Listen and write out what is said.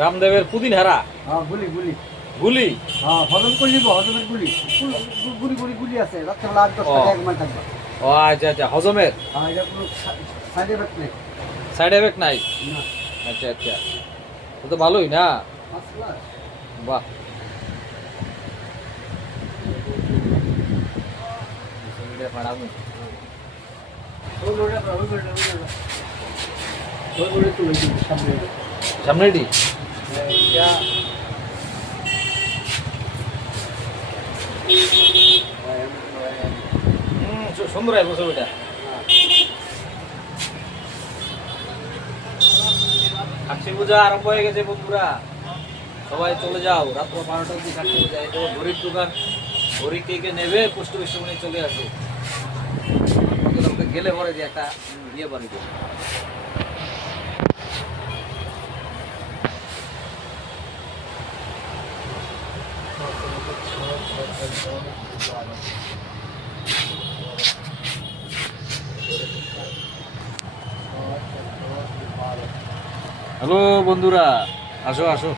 রামদেবের পুদিনহারা। হ্যাঁ গুলি গুলি গুলি। হ্যাঁ হজম করে নিব, হজমের গুলি গুলি গুলি গুলি আছে, রাত্রেবেলা 8-10 টাকা 1 মাস থাকবে। ও আচ্ছা আচ্ছা, হজমের হ্যাঁ এটা কোনো সাইড এফেক্ট নেই। সাইড এফেক্ট নাই। না আচ্ছা আচ্ছা, তো ভালোই না। First class. বাহ, ওই লোডে ওই লোডে ওই লোডে তুলে দিন সামনে। সামনেটি এটা সুন্দর হয় বছর ওইটা। কাশি পূজা আরম্ভ হয়ে গেছে বন্ধুরা, সবাই চলে যাও। রাত্র 12টা অব্দি কাশি পূজা। এই দেখো ঘড়ির দোকান, ঘড়ি কে কে নেবে পোস্ট অফিস মনে চলে আসো। গেলে পরে যে একটা ইয়ে বানিয়ে দেবো। হ্যালো বন্ধুরা, আসো আসো।